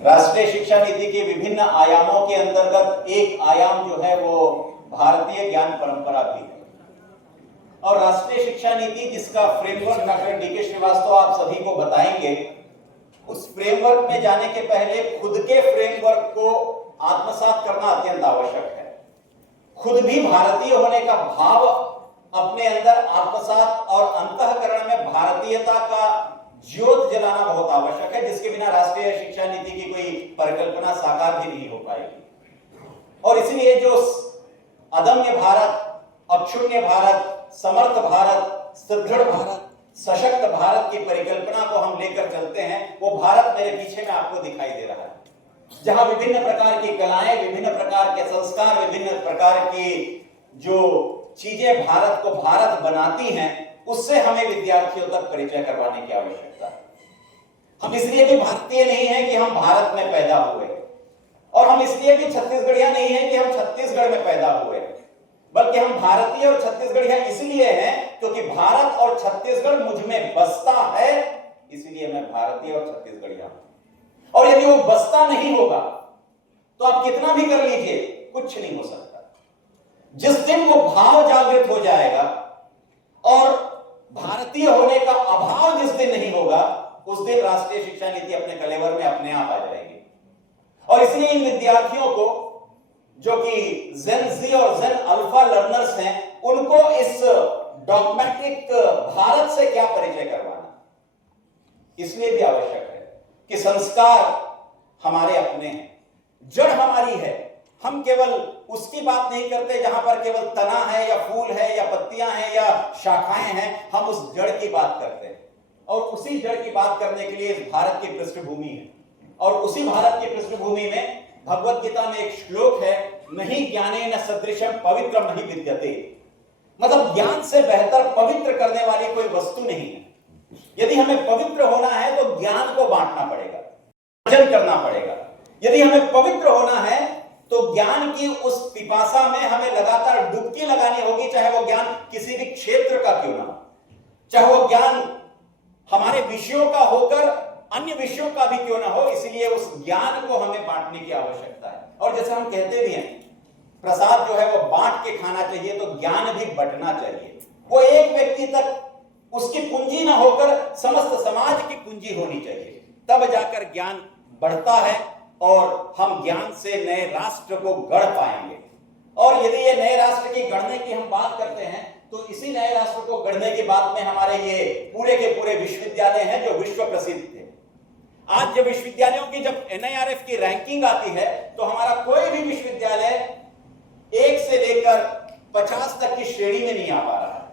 राष्ट्रीय शिक्षा नीति के विभिन्न आयामों के अंतर्गत एक आयाम जो है वो भारतीय ज्ञान परंपरा भी है। और राष्ट्रीय शिक्षा नीति जिसका फ्रेमवर्क डॉक्टर डी.के. श्रीवास्तव आप सभी को बताएंगे, उस फ्रेमवर्क में जाने के पहले खुद के फ्रेमवर्क को आत्मसात करना अत्यंत आवश्यक है। खुद भी भारतीय होने का भाव अपने अंदर आत्मसात और अंतःकरण में भारतीयता का ज्योत जलाना बहुत आवश्यक है, जिसके बिना राष्ट्रीय शिक्षा नीति की कोई परिकल्पना साकार भी नहीं हो पाएगी। और इसलिए जो अदम्य भारत, अक्षुण्य भारत, समर्थ भारत, सुदृढ़ भारत, सशक्त भारत की परिकल्पना को हम लेकर चलते हैं, वो भारत मेरे पीछे में आपको दिखाई दे रहा है, जहां विभिन्न प्रकार की कलाएं, विभिन्न प्रकार के संस्कार, विभिन्न प्रकार की जो चीजें भारत को भारत बनाती हैं, उससे हमें विद्यार्थियों तक परिचय करवाने की आवश्यकता है। हम इसलिए भी भारतीय नहीं है कि हम भारत में पैदा हुए, और हम इसलिए भी छत्तीसगढ़िया नहीं है कि हम छत्तीसगढ़ में पैदा हुए, बल्कि हम भारतीय और छत्तीसगढ़िया इसलिए हैं क्योंकि भारत और छत्तीसगढ़ मुझ में बसता है, इसलिए मैं भारतीय और छत्तीसगढ़िया हूं। और यदि वो बसता नहीं होगा तो आप कितना भी कर लीजिए, कुछ नहीं हो सकता। जिस दिन वो भाव जागृत हो जाएगा और भारतीय होने का अभाव जिस दिन नहीं होगा, उस दिन राष्ट्रीय शिक्षा नीति अपने कलेवर में अपने आप आ जाएगी। और इसलिए इन विद्यार्थियों को जो कि जेन जी और जेन अल्फा लर्नर्स हैं, उनको इस डॉगमेटिक भारत से क्या परिचय करवाना, इसलिए भी आवश्यक है कि संस्कार हमारे अपने हैं, जड़ हमारी है। हम केवल उसकी बात नहीं करते जहां पर केवल तना है या फूल है या पत्तियां हैं या शाखाएं हैं, हम उस जड़ की बात करते हैं। और उसी जड़ की बात करने के लिए इस भारत की पृष्ठभूमि है, और उसी भारत की पृष्ठभूमि में भगवत गीता में एक श्लोक है, नहीं ज्ञाने न सदृशम पवित्रम नहीं विद्यते। मतलब ज्ञान से बेहतर पवित्र करने वाली कोई वस्तु नहीं है। यदि हमें पवित्र होना है तो ज्ञान को बांटना पड़ेगा, अर्जन करना पड़ेगा। यदि हमें पवित्र होना है तो ज्ञान की उस पिपासा में हमें लगातार डुबकी लगानी होगी, चाहे वो ज्ञान किसी भी क्षेत्र का क्यों ना हो, चाहे वो ज्ञान हमारे विषयों का होकर अन्य विषयों का भी क्यों ना हो। इसलिए उस ज्ञान को हमें बांटने की आवश्यकता है। और जैसे हम कहते भी हैं, प्रसाद जो है वो बांट के खाना चाहिए, तो ज्ञान भी बंटना चाहिए। वो एक व्यक्ति तक उसकी पूंजी ना होकर समस्त समाज की पूंजी होनी चाहिए, तब जाकर ज्ञान बढ़ता है और हम ज्ञान से नए राष्ट्र को गढ़ पाएंगे। और यदि ये नए राष्ट्र की गढ़ने की हम बात करते हैं, तो इसी नए राष्ट्र को गढ़ने की बात में हमारे ये पूरे के पूरे विश्वविद्यालय हैं जो विश्व प्रसिद्ध थे। आज जब विश्वविद्यालयों की जब NIRF की रैंकिंग आती है, तो हमारा कोई भी विश्वविद्यालय 1 से लेकर 50 तक की श्रेणी में नहीं आ पा रहा है।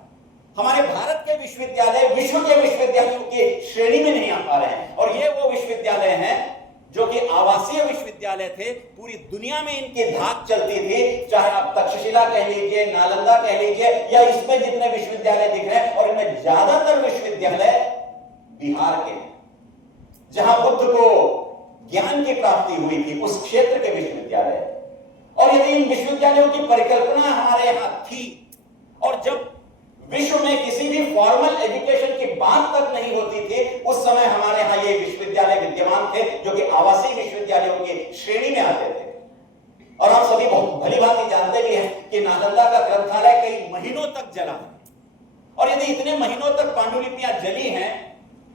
हमारे भारत के विश्वविद्यालय विश्व के विश्वविद्यालयों की श्रेणी में नहीं आ पा रहे हैं। और ये वो विश्वविद्यालय हैं जो कि आवासीय विश्वविद्यालय थे, पूरी दुनिया में इनकी धाक चलती थी। चाहे आप तक्षशिला कह लीजिए, नालंदा कह लीजिए, या इसमें जितने विश्वविद्यालय दिख रहे हैं, और इनमें ज्यादातर विश्वविद्यालय बिहार के हैं, जहां बुद्ध को ज्ञान की प्राप्ति हुई थी, उस क्षेत्र के विश्वविद्यालय। और यदि इन विश्वविद्यालयों की परिकल्पना हमारे यहां थी, और जब विश्व में किसी भी फॉर्मल एजुकेशन की बात तक नहीं होती थी, उस समय हमारे यहां ये विश्वविद्यालय विद्यमान थे जो कि आवासीय विश्वविद्यालयों की श्रेणी में आते थे। और आप सभी बहुत भली भांति जानते भी हैं कि नालंदा का ग्रंथालय कई महीनों तक जला। और यदि इतने महीनों तक पांडुलिपियां जली हैं,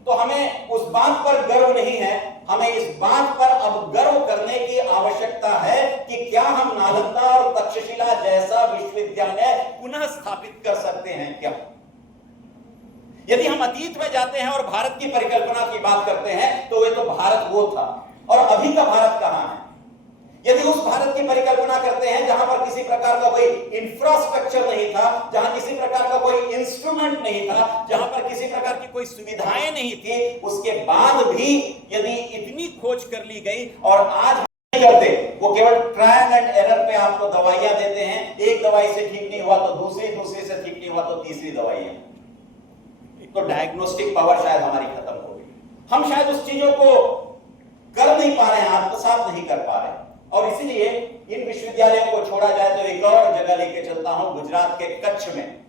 तो हमें उस बात पर गर्व नहीं है, हमें इस बात पर अब गर्व करने की आवश्यकता है कि क्या हम नालंदा और तक्षशिला जैसा विश्वविद्यालय पुनः स्थापित कर सकते हैं क्या। यदि हम अतीत में जाते हैं और भारत की परिकल्पना की बात करते हैं, तो ये तो भारत वो था, और अभी का भारत कहां है। यदि उस भारत की परिकल्पना करते हैं जहां पर किसी प्रकार का कोई इंफ्रास्ट्रक्चर नहीं था, जहां किसी प्रकार का कोई इंस्ट्रूमेंट नहीं था, जहां पर किसी प्रकार की कोई सुविधाएं नहीं थी, उसके बाद भी यदि इतनी खोज कर ली गई और आज नहीं करते, वो केवल ट्रायल एंड एरर पे आपको दवाइयां देते हैं। एक दवाई से ठीक नहीं हुआ तो दूसरी, दूसरी से ठीक नहीं हुआ तो तीसरी दवाई है। तो डायग्नोस्टिक पावर शायद हमारी खत्म हो गई। हम शायद उस चीजों को कर नहीं पा रहे हैं, आत्मसात नहीं कर पा रहे हैं। और इसीलिए इन विश्वविद्यालयों को छोड़ा जाए तो एक और जगह लेके चलता हूं, गुजरात के कच्छ में।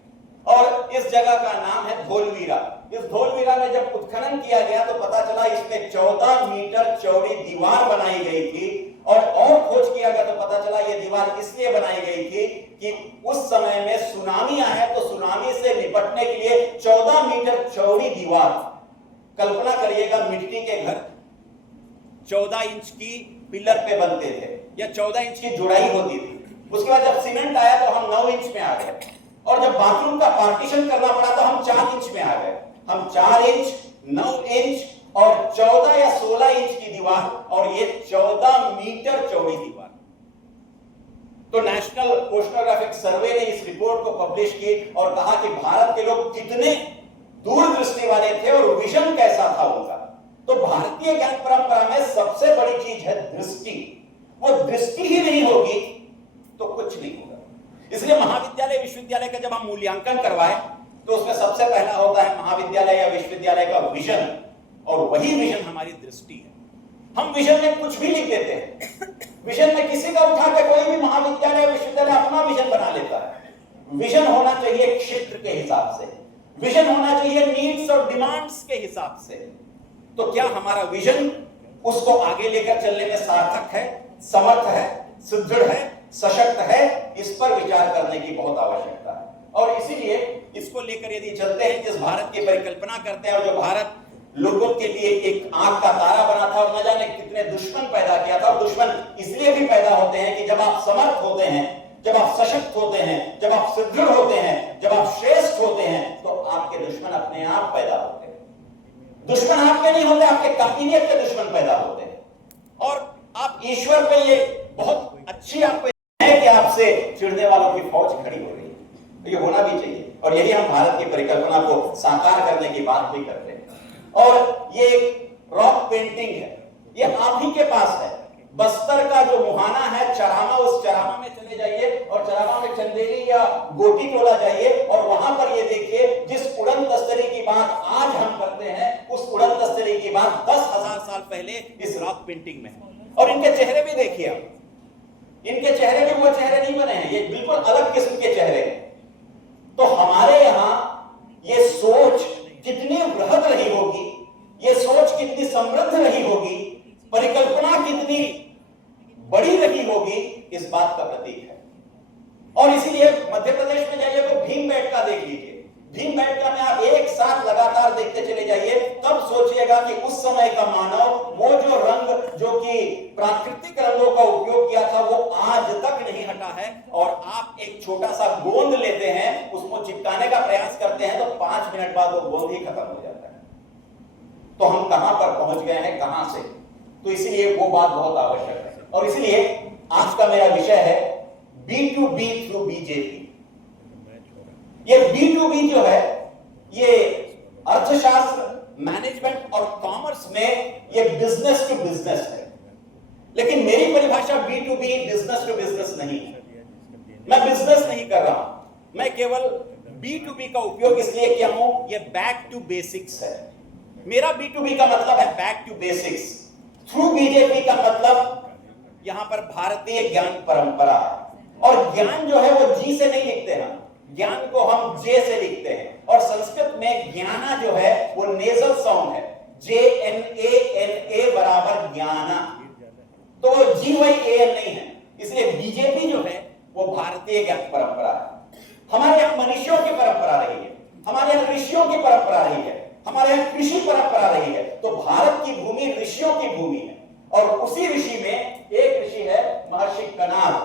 और इस जगह का नाम है धोलवीरा। इस धौलवीरा में जब उत्खनन किया गया तो पता चला इसमें 14 मीटर चौड़ी दीवार बनाई गई थी, और खोज किया गया तो पता चला यह दीवार इसलिए बनाई गई थी कि उस समय में सुनामी आया तो सुनामी से निपटने के लिए 14 मीटर चौड़ी दीवार, कल्पना करिएगा मिट्टी के घर 14 इंच की पिलर पे बनते थे या 14 इंच की जुड़ाई होती थी। उसके बाद जब सीमेंट आया तो हम 9 इंच में आ गए, और जब बाथरूम का पार्टीशन करना पड़ा तो हम 4 इंच में आ गए। हम 4 इंच, 9 इंच और 14 या 16 इंच की दीवार, और ये 14 मीटर चौड़ी दीवार। तो नेशनल ओशनोग्राफिक सर्वे ने इस रिपोर्ट को पब्लिश की और कहा कि भारत के लोग कितने दूरदृष्टि वाले थे और विजन कैसा था उनका। तो भारतीय ज्ञान परंपरा में सबसे बड़ी चीज है दृष्टि। वो दृष्टि ही नहीं होगी तो कुछ नहीं होगा। इसलिए महाविद्यालय विश्वविद्यालय का जब हम मूल्यांकन करवाएं तो उसमें सबसे पहला होता है महाविद्यालय या विश्वविद्यालय का विजन, और वही विजन हमारी दृष्टि है। हम विजन में कुछ भी लिख देते हैं, विजन में किसी का उठा के कोई भी महाविद्यालय विश्वविद्यालय अपना विजन बना लेता है। विजन होना चाहिए क्षेत्र के हिसाब से, विजन होना चाहिए नीड्स और डिमांड्स के हिसाब से। तो क्या हमारा विजन उसको आगे लेकर चलने में सार्थक है, समर्थ है, सुदृढ़ है, सशक्त है? इस पर विचार करने की बहुत आवश्यकता है। और इसीलिए इसको लेकर यदि चलते हैं, जिस भारत की परिकल्पना करते हैं और जो भारत लोगों के लिए एक आंख का तारा बना था और न जाने कितने दुश्मन पैदा किया था, और दुश्मन इसलिए भी पैदा होते हैं कि जब आप समर्थ होते हैं, जब आप सशक्त होते हैं, जब आप सुदृढ़ होते हैं, जब आप श्रेष्ठ होते हैं, तो आपके दुश्मन अपने आप पैदा होते हैं। दुश्मन आपके नहीं होते, आपके काबिलियत के दुश्मन पैदा होते हैं। और आप ईश्वर पे ये बहुत अच्छी आपको है कि आपसे चिढ़ने वालों की फौज खड़ी हो रही है, तो ये होना भी चाहिए। और यही हम भारत की परिकल्पना को साकार करने की बात भी करते हैं। और ये एक रॉक पेंटिंग है, ये आप ही के पास है। बस्तर का जो मुहाना है चरामा, उस चरामा में चले जाइए और चरामा में चंदेरी या गोटी टोला जाइए और वहां पर ये देखिए, जिस उड़न तस्तरी की बात आज हम करते हैं, उस उड़न तस्तरी की बात 10,000 साल पहले इस रॉक पेंटिंग में है। और इनके चेहरे भी देखिए आप, इनके चेहरे भी वो चेहरे नहीं बने हैं, ये बिल्कुल अलग किस्म के चेहरे हैं। तो हमारे यहां ये सोच कितनी वृहद रही होगी, ये सोच कितनी समृद्ध रही होगी, परिकल्पना कितनी बड़ी रही होगी, इस बात का प्रतीक है। और इसीलिए मध्य प्रदेश में जाइए तो भीमबेटका देख लीजिए। भीमबेटका में आप एक साथ लगातार देखते चले जाइए, तब सोचिएगा कि उस समय का मानव वो जो रंग, जो कि प्राकृतिक रंगों का उपयोग किया था, वो आज तक नहीं हटा है। और आप एक छोटा सा गोंद लेते हैं, उसको चिपकाने का प्रयास करते हैं, तो 5 मिनट बाद वो गोंद ही खत्म हो जाता है। तो हम कहां पर पहुंच गए हैं, कहां से? तो इसलिए वो बात बहुत आवश्यक है। और इसलिए आज का मेरा विषय है B2B थ्रू बीजेपी। ये B2B जो है, ये अर्थशास्त्र, मैनेजमेंट और कॉमर्स में ये बिजनेस टू बिजनेस है। लेकिन मेरी परिभाषा B2B बिजनेस टू बिजनेस नहीं है। मैं बिजनेस नहीं कर रहा हूं, मैं केवल B2B का उपयोग इसलिए किया हूं, ये बैक टू बेसिक्स है। मेरा B2B का मतलब है back to basics. Through BJP का मतलब यहां पर भारतीय ज्ञान परंपरा। और ज्ञान जो है वो जी से नहीं लिखते हैं, ज्ञान को हम जे से लिखते हैं। और संस्कृत में ज्ञाना जो है वो नेजल साउंड है, JNANA बराबर ज्ञाना, तो वो GYAN नहीं है। इसलिए बीजेपी जो है वो भारतीय ज्ञान परंपरा है। हमारे यहां मनुष्यों की परंपरा रही है, हमारे यहां ऋषियों की परंपरा रही है, हमारे यहां कृषि परंपरा रही है। तो भारत की भूमि ऋषियों की भूमि है। और उसी ऋषि में एक ऋषि है महर्षि कनाद।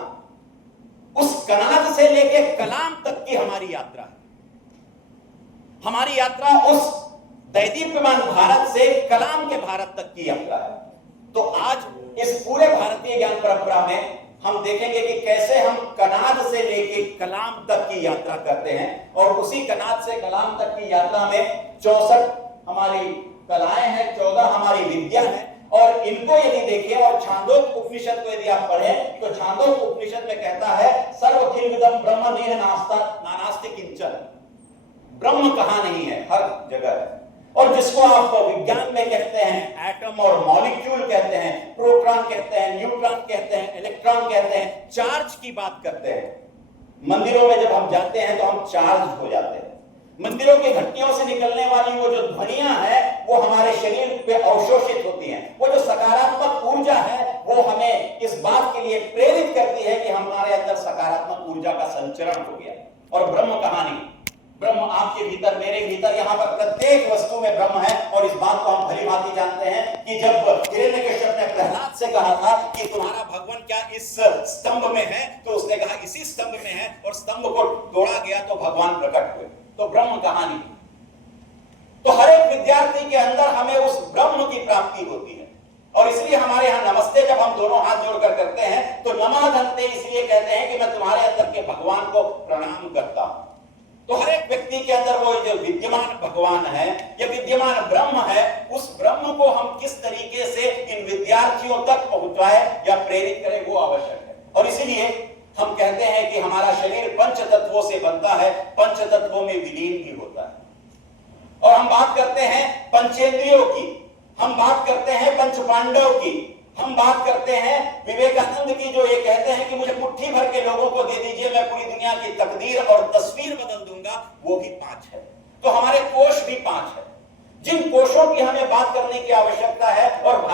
उस कनाद से लेके कलाम तक की हमारी यात्रा है। हमारी यात्रा उस दैदीप्यमान भारत से कलाम के भारत तक की यात्रा है। तो आज इस पूरे भारतीय ज्ञान परंपरा में हम देखेंगे कि कैसे हम कनाद से लेके कलाम तक की यात्रा करते हैं। और उसी कनाद से कलाम तक की यात्रा में 64 हमारी कलाएं हैं, 14 हमारी विद्या है। और इनको यदि देखें और छांदोग्य उपनिषद को यदि आप पढ़ें तो छांदोग्य उपनिषद में कहता है सर्वखिलविदं ब्रह्म नेह नास्ति किंचन। ब्रह्म कहां नहीं है, हर जगह है। और जिसको आप विज्ञान में कहते हैं एटम और मॉलिक्यूल कहते हैं, प्रोटॉन कहते हैं, न्यूट्रॉन कहते हैं, इलेक्ट्रॉन कहते हैं, चार्ज की बात करते हैं। मंदिरों में जब हम जाते हैं तो हम चार्ज हो जाते हैं। मंदिरों की घंटियों से निकलने वाली वो जो ध्वनियां हैं वो हमारे शरीर पे अवशोषित होती हैं। वो जो सकारात्मक ऊर्जा है वो हमें इस बात के लिए प्रेरित करती है कि हमारे अंदर सकारात्मक ऊर्जा का संचरण हो गया। और ब्रह्म कहानी, ब्रह्म आपके भीतर, मेरे भीतर, यहां पर प्रत्येक वस्तु में ब्रह्म है। और इस बात को हम भली भांति जानते हैं कि जब हिरण्यकश्यप ने प्रहलाद से कहा था कि तुम्हारा भगवान क्या इस स्तंभ में है, तो उसने कहा इसी स्तंभ में है, और स्तंभ को तोड़ा गया तो भगवान प्रकट हुए। तो ब्रह्म कहानी, तो हर एक विद्यार्थी के अंदर हमें उस ब्रह्म की प्राप्ति होती है। और इसलिए हमारे यहां नमस्ते जब हम दोनों हाथ जोड़कर करते हैं तो नमः धन्ते इसलिए कहते हैं कि मैं तुम्हारे अंदर के भगवान को प्रणाम करता हूं। तो हर एक व्यक्ति के अंदर वो जो विद्यमान भगवान है या विद्यमान ब्रह्म है, उस ब्रह्म को हम किस तरीके से इन विद्यार्थियों तक पहुंचाए या प्रेरित करें वो आवश्यक है। और इसीलिए हम कहते हैं कि हमारा शरीर पंच तत्वों से बनता है, पंच तत्वों में विलीन भी होता है। और हम बात करते हैं पंचेंद्रियों की, हम बात करते हैं पंच पांडव की, हम बात करते हैं विवेकानंद की, जो ये कहते हैं कि मुझे मुट्ठी भर के लोगों को दे दीजिए, मैं पूरी दुनिया की तकदीर और तस्वीर बदल दूंगा। वो भी 5 है। तो हमारे कोश भी 5 है, जिन कोशों की हमें बात करने की आवश्यकता है। और